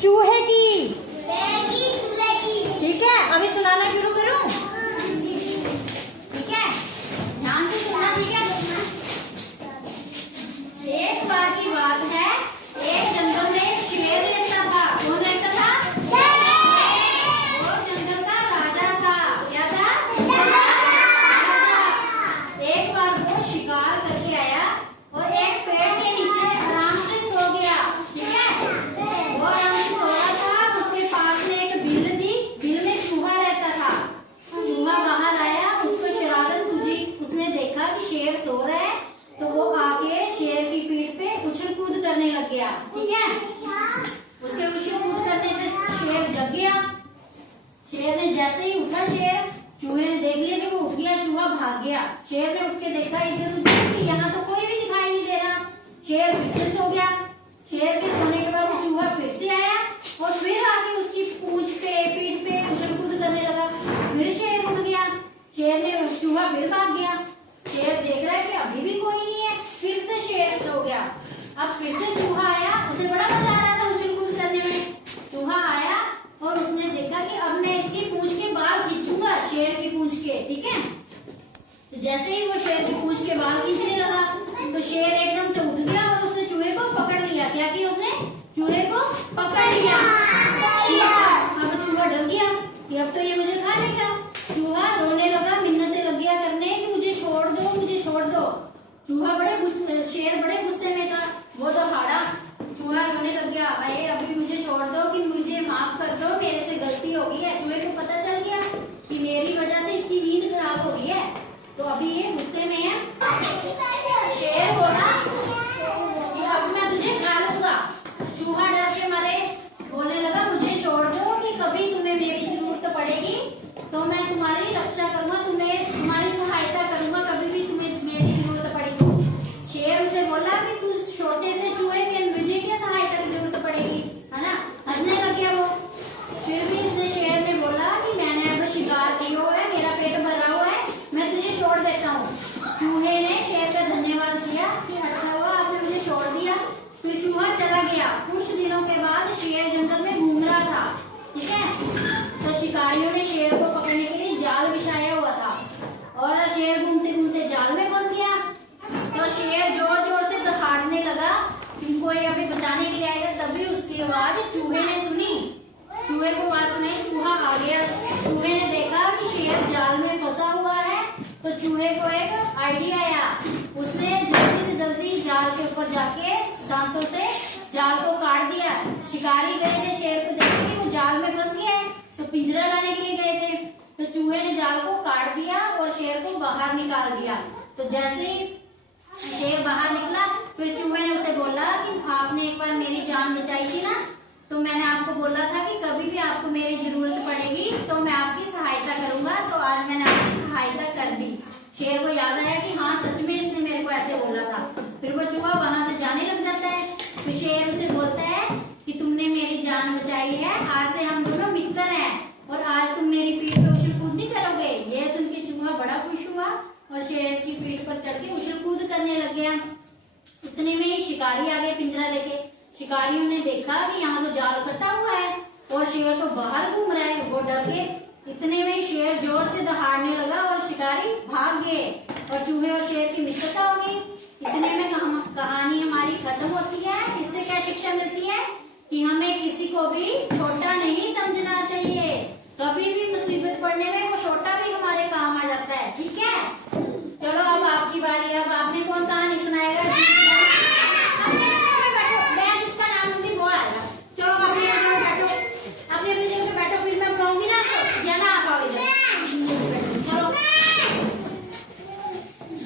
चूहे की। ठीक है, अभी सुनाना शुरू करूं? ठीक है, ध्यान से सुनना। ठीक है, एक बार की बात है, एक जंगल में एक शेर रहता था। कौन रहता था? वो जंगल का राजा था। क्या था? एक बार वो शिकार करके आया और एक पेड़ के नीचे आराम से सो गया। ठीक है, वो आराम से सो रहा था। उसके पास में एक बिल थी, बिल में चूहा रहता था। चूहा बाहर आया, उसको शरारत सूझी। उसने देखा कि शेर सो रहा है, तो वो आके शेर की पीठ पे उछल कूद करने लग गया। ठीक है, उसके उछल कूद करने से शेर जग गया। शेर ने जैसे ही उठा, शेर चूहे ने देख लिया कि वो उठ गया, चूहा भाग गया। शेर ने उठ के देखा इधर उधर कि यहाँ तो कोई भी दिखाई नहीं दे रहा। शेर फिर से सो गया। शेर के सोने के बाद चूहा फिर से आया और फिर आके उसकी पूंछ पे, पीठ पे उछल कूद करने लगा। फिर शेर उठ गया। शेर ने चूहा फिर भाग गया। शेर देख रहा है कि अभी भी कोई नहीं है, फिर से शेर सो गया। अब फिर से चूहा आया, उसे बड़ा मजा आ रहा था उछल कूद करने में। चूहा आया और उसने देखा कि अब मैं इसकी पूंछ के बाल खींचूंगा, शेर की पूंछ के। ठीक है, तो जैसे ही वो शेर की पूंछ के बाल खींचने लगा, तो शेर एकदम से उठ गया और उसने चूहे को पकड़ लिया। क्या किया उसने? चूहे को पकड़ लिया। अब चूहा डर गया कि अब तो ये मुझे खा लेगा। चूहा रोने लगा, मिन्नतें लग गया करने कि मुझे छोड़ दो, मुझे छोड़ दो। चूहा शेर बड़े गुस्से में था, वो तो हारा। चूहा रोने लग गया, अरे अभी मुझे छोड़ दो, कि मुझे माफ कर दो, मेरे से गलती हो गई है। चूहे को पता चल गया कि मेरी वजह से इसकी नींद खराब हो गई है, तो अभी ये गुस्से में है। शेर बोला कि अब मैं तुझे खा लूंगा। चूहा डर के मारे बोलने लगा, मुझे छोड़ दो, कि कभी तुम्हें मेरी जरूरत पड़ेगी तो मैं तुम्हारी रक्षा करूंगा, तुम्हारी सहायता करूंगा, कभी भी तुम्हें मेरी जरूरत पड़ी तो। शेर उसे बोला कि तू छोटे से चूहे के, मुझे क्या सहायता की जरूरत पड़ेगी, है ना। हंसने लग गया वो। फिर भी उसने, शेर ने बोला कि मैंने अब शिकार किया हुआ है, मेरा पेट भरा हुआ है, मैं तुझे छोड़ देता हूँ। चूहे ने शेर का धन्यवाद किया कि अच्छा हुआ आपने मुझे छोड़ दिया। फिर चूहा चला गया। कुछ दिनों के बाद शेर जंगल में घूम रहा था। ठीक है, तो शिकारियों ने शेर को पकड़ने के लिए जाल बिछाया हुआ था और शेर घूमते घूमते जाल में फंस गया। तो शेर जोर जोर से दहाड़ने लगा कि कोई अभी बचाने के लिए आएगा। तभी उसकी आवाज चूहे ने सुनी। चूहे को बात सुनाई, चूहा आ गया। चूहे ने देखा कि शेर जाल में फंसा हुआ है, तो चूहे को एक आइडिया आया। उसने जल्दी से जल्दी जाल के ऊपर जाके दांतों से जाल को काट दिया। शिकारी गए थे शेर को देखने कि वो जाल में फंस गया है, तो पिंजरा लाने के लिए गए थे। तो चूहे ने जाल को काट दिया और शेर को बाहर निकाल दिया। तो जैसे ही शेर बाहर निकला, फिर चूहे ने उसे बोला कि आपने एक बार मेरी जान बचाई थी ना, तो मैंने आपको बोला था कि कभी भी आपको मेरी जरूरत पड़ेगी तो मैं आपकी सहायता करूंगा, तो आज मैंने आपकी सहायता कर दी। शेर को याद आया कि हाँ सच में इसने मेरे को ऐसे बोला था। फिर वो चूहा वहां से जाने लग जाता है। फिर शेर उसे बोलता है कि तुमने मेरी जान बचाई है, आज से हम दोनों मित्र हैं और आज तुम मेरी पीठ पे उछल कूद नहीं करोगे। ये सुन के चूहा बड़ा खुश हुआ और शेर की पीठ पर चढ़ के उछल कूद करने लग गया। उतने में ही शिकारी आ गए पिंजरा लेके। शिकारियों ने देखा कि यहाँ तो जाल कटा हुआ है और शेर तो बाहर घूम रहा है। वो डर गए। इतने में शेर जोर से दहाड़ने लगा और शिकारी भाग गए और चूहे और शेर की मित्रता हो गई। इतने में कहानी हमारी खत्म होती है। इससे क्या शिक्षा मिलती है कि हमें किसी को भी छोटा नहीं समझना चाहिए। कभी भी मुसीबत पड़ने में वो छोटा भी हमारे काम आ जाता है। ठीक है, चलो अब आपकी बारी। अब आपने कौन कहानी सुनाएगा? मैं जिसका नाम लूंगी वो आएगा। चलो अपनी जगह बैठो, अपनी अपनी जगह पे बैठो। फिर मैं बुलाऊंगी ना तो जाना आप आओ इधर। चलो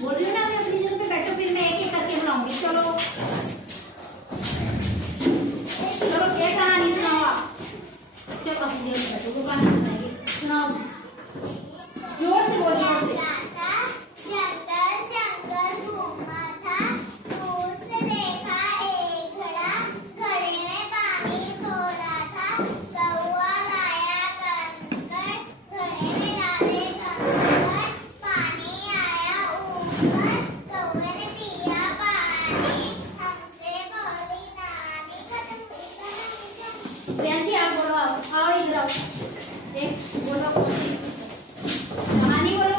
बोल रही हूँ ना, अपनी जगह पे बैठो, फिर मैं एक एक करके बुलाऊंगी। चलो चलो क्या कहानी सुनाओ आप? चलो अपनी जगह पे बैठो, वो कहानी सुनाइए, सुनाओ जोर से बोलो, जोर से। प्रियांशी आप बोलो, आओ इधर आओ, एक बोलो कहानी बोलो।